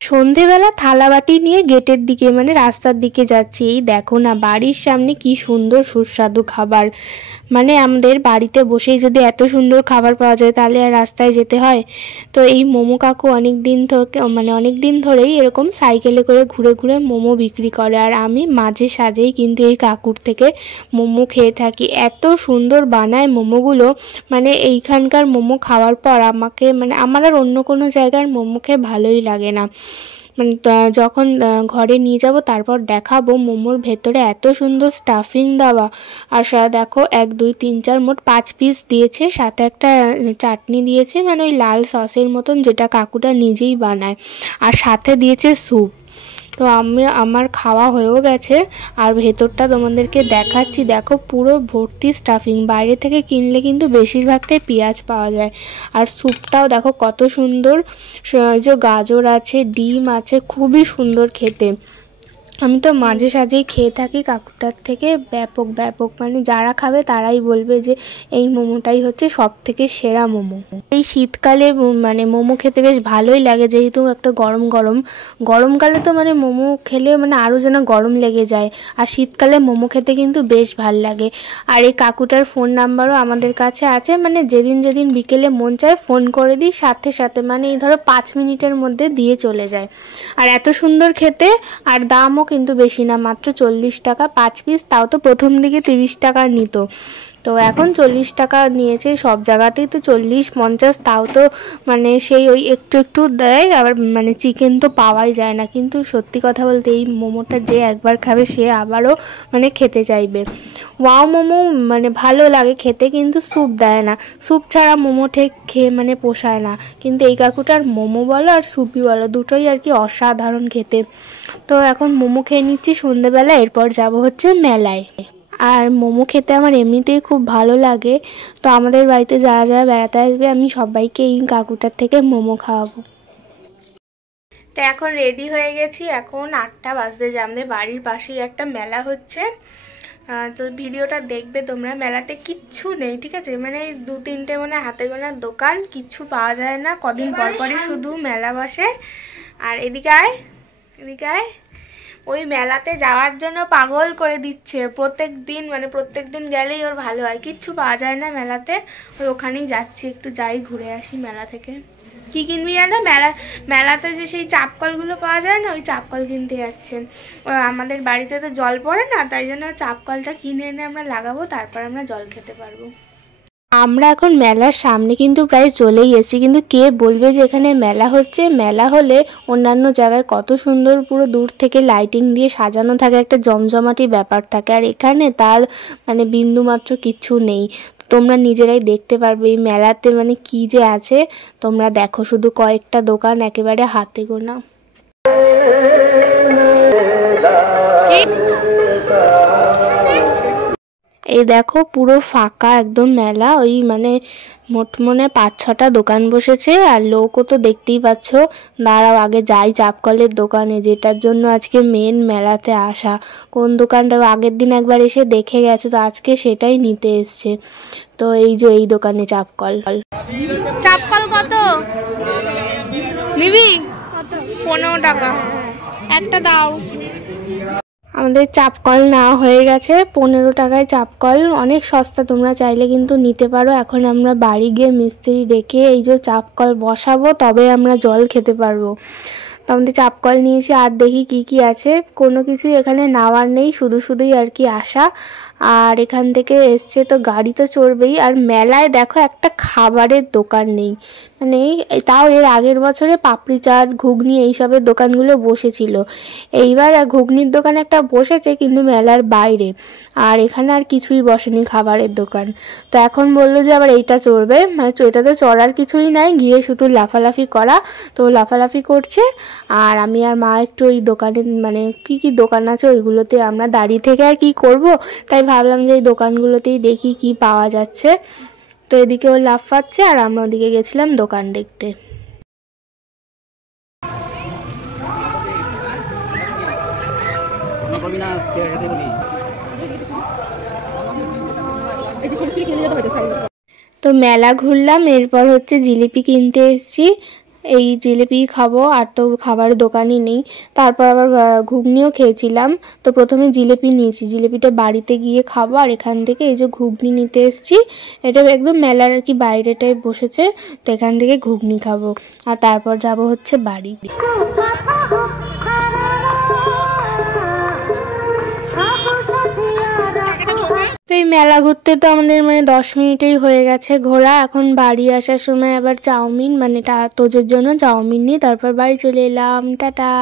সন্ধেবেলা থালাবাটি নিয়ে গেটের দিকে মানে রাস্তার দিকে যাচ্ছি। এই দেখো না, বাড়ির সামনে কি সুন্দর সুস্বাদু খাবার। মানে আমাদের বাড়িতে বসেই যদি এত সুন্দর খাবার পাওয়া যায় তাহলে আর রাস্তায় যেতে হয়? তো এই মোমো কাকু অনেক দিন থেকে মানে অনেক দিন ধরেই এরকম সাইকেলে করে ঘুরে ঘুরে মোমো বিক্রি করে, আর আমি মাঝে সাঝেই কিন্তু এই কাকুর থেকে মোমো খেয়ে থাকি। এত সুন্দর বানায় মোমোগুলো, মানে এইখানকার মোমো খাওয়ার পর আমাকে মানে আমার আর অন্য কোনো জায়গার মোমো খেয়ে ভালোই লাগে না। মানে যখন ঘরে নিয়ে যাব তারপর দেখাবো। মোমোর ভেতরে এত সুন্দর স্টাফিং দেওয়া, আর দেখো 1 2 3 4 মোট 5 পিস দিয়েছে, সাথে একটা চাটনি দিয়েছে, মানে ওই লাল সসের মতন যেটা কাকুটা নিজেই বানায়, আর সাথে দিয়েছে স্যুপ। তো আমার খাওয়া হয়েও গেছে, আর ভেতরটা তোমাদেরকে দেখাচ্ছি। দেখো পুরো ভর্তি স্টাফিং। বাইরে থেকে কিনলে কিন্তু বেশিরভাগটাই পেঁয়াজ পাওয়া যায়। আর স্যুপটাও দেখো কত সুন্দর, যে গাজর আছে, ডিম আছে, খুবই সুন্দর খেতে। আমি তো মাঝে সাঝেই খেয়ে থাকি কাকুটার থেকে। ব্যাপক ব্যাপক, মানে যারা খাবে তারাই বলবে যে এই মোমোটাই হচ্ছে সব থেকে সেরা মোমো। এই শীতকালে মানে মোমো খেতে বেশ ভালোই লাগে, যেহেতু একটা গরমকালে তো মানে মোমো খেলে মানে আরও যেন গরম লেগে যায়, আর শীতকালে মোমো খেতে কিন্তু বেশ ভাল লাগে। আর এই কাকুটার ফোন নাম্বারও আমাদের কাছে আছে, মানে যেদিন যেদিন বিকেলে মন চায় ফোন করে দিই, সাথে সাথে মানে এই ধরো 5 মিনিটের মধ্যে দিয়ে চলে যায়। আর এত সুন্দর খেতে, আর দামও কিন্তু বেশি না, মাত্র 40 টাকা 5 পিস। তাও তো প্রথম দিকে 30 টাকা নিত, তো এখন 40 টাকা নিয়েছে। সব জায়গাতেই তো 40 50, তাও তো মানে সেই ওই একটু একটু দেয়। আবার মানে চিকেন তো পাওয়াই যায় না, কিন্তু সত্যি কথা বলতে এই মোমোটা যে একবার খাবে সে আবারও মানে খেতে চাইবে। ওয়াও মোমো মানে ভালো লাগে খেতে, কিন্তু স্যুপ দেয় না। স্যুপ ছাড়া মোমো ঠিক খেয়ে মানে পোষায় না, কিন্তু এই কাকুটার মোমো বলো আর স্যুপই বলো, দুটোই আর কি অসাধারণ খেতে। তো এখন মোমো খেয়ে নিচ্ছি সন্ধেবেলা, এরপর যাব হচ্ছে মেলায়। আর মোমো খেতে আমার এমনিতেই খুব ভালো লাগে, তো আমাদের বাড়িতে যারা যারা বেড়াতে আসবে আমি সবাইকে এই কাকুটার থেকে মোমো খাওয়াবো। তো এখন রেডি হয়ে গেছি, এখন 8টা বাজতে যায়। আমাদের বাড়ির পাশেই একটা মেলা হচ্ছে, তো ভিডিওটা দেখবে তোমরা। মেলাতে কিচ্ছু নেই, ঠিক আছে, মানে 2 3টে মানে হাতে গোনার দোকান, কিচ্ছু পাওয়া যায় না। কদিন পর পরই শুধু মেলা বসে। আর এদিকে আয়, এদিকে আয়। ওই মেলাতে যাওয়ার জন্য পাগল করে দিচ্ছে প্রত্যেক দিন গেলেই ওর ভালো হয়। কিচ্ছু পাওয়া যায় না মেলাতে, ওই ওখানেই যাচ্ছি, একটু যাই ঘুরে আসি মেলা থেকে। কি কিনবি জানো? মেলাতে যে সেই চাপকলগুলো পাওয়া যায় না, ওই চাপকল কিনতে যাচ্ছেন। আমাদের বাড়িতে তো জল পড়ে না, তাই জন্য চাপকলটা কিনে এনে আমরা লাগাবো, তারপর আমরা জল খেতে পারবো। আমরা এখন মেলার সামনে কিন্তু প্রায় চলেই এসেছি, কিন্তু কে বলবে যে এখানে মেলা হচ্ছে। মেলা হলে অন্যান্য জায়গায় কত সুন্দর পুরো দূর থেকে লাইটিং দিয়ে সাজানো থাকে, একটা জমজমাটি ব্যাপার থাকে, আর এখানে তার মানে বিন্দুমাত্র কিচ্ছু নেই। তোমরা নিজেরাই দেখতে পারবে এই মেলাতে মানে কি যে আছে। তোমরা দেখো শুধু কয়েকটা দোকান একেবারে হাতে গোনা। এই দেখো পুরো ফাঁকা একদম মেলা, ওই মানে মোট মনে 5-6টা দোকান বসেছে, আর লোকও তো দেখতেই পাচ্ছ। দাঁড়াও আগে যাই চাপকলের দোকানে, যেটার জন্য আজকে মেন মেলাতে আসা। কোন দোকানটা আগের দিন একবার এসে দেখে গেছে, তো আজকে সেটাই নিতে এসছে। তো এই যে এই দোকানে চাপকল কত নিবি? 15 টাকা একটা দাও। আমাদের চাপকল নেওয়া হয়ে গেছে, 15 টাকায় চাপকল, অনেক সস্তা। তোমরা চাইলে কিন্তু নিতে পারো। এখন আমরা বাড়ি গিয়ে মিস্ত্রি ডেকে এই যে চাপকল বসাবো, তবে আমরা জল খেতে পারবো। তো আমাদের চাপকল নিয়েছি, আর দেখি কি কি আছে। কোনো কিছুই এখানে নেওয়ার নেই, শুধুই আর কি আসা। আর এখান থেকে এসছে তো গাড়ি তো চড়বেই। আর মেলায় দেখো একটা খাবারের দোকান নেই, মানে তাও এর আগের বছরে পাপড়ি চাট, ঘুগনি এইসবের দোকানগুলো বসেছিল। এইবার ঘুগনির দোকান একটা বসেছে, কিন্তু মেলার বাইরে। আর এখানে আর কিছুই বসেনি খাবারের দোকান। তো এখন বললো যে আবার এইটা চড়বে, মানে এটাতে চড়ার কিছুই নাই, গিয়ে শুধু লাফালাফি করা। তো লাফালাফি করছে, আর আমি আর মা একটু ওই দোকানে মানে কি কি দোকান আছে ওইগুলোতে আমরা দাঁড়িয়ে থেকে আর কি করব, তাই ভাবলাম যে এই দোকানগুলোতেই দেখি কি পাওয়া যাচ্ছে। তো এদিকে ও লাফাচ্ছে, আর আমরা ওদিকে গেছিলাম দোকান দেখতে। তো মেলা ঘুরলাম, এরপর হচ্ছে জিলিপি কিনতে এসেছি। এই জিলিপি খাবো, আর তো খাবার দোকানই নেই। তারপর আবার ঘুগনিও খেয়েছিলাম। তো প্রথমে জিলিপি নিয়েছি, জিলিপিটা বাড়িতে গিয়ে খাবো। আর এখান থেকে এই যে ঘুগনি নিতে এসেছি, এটা একদম মেলার আর কি বাইরেটায় বসেছে, তো এখান থেকে ঘুগনি খাবো। আর তারপর যাব হচ্ছে বাড়ি। তো এই মেলা ঘুরতে তো আমাদের 10 মিনিটেই হয়ে গেছে ঘোরা। এখন বাড়ি আসার সময় আবার চাউমিন, তোজোর জন্য চাউমিন নিয়ে তারপর বাড়ি চলে এলাম। টাটা।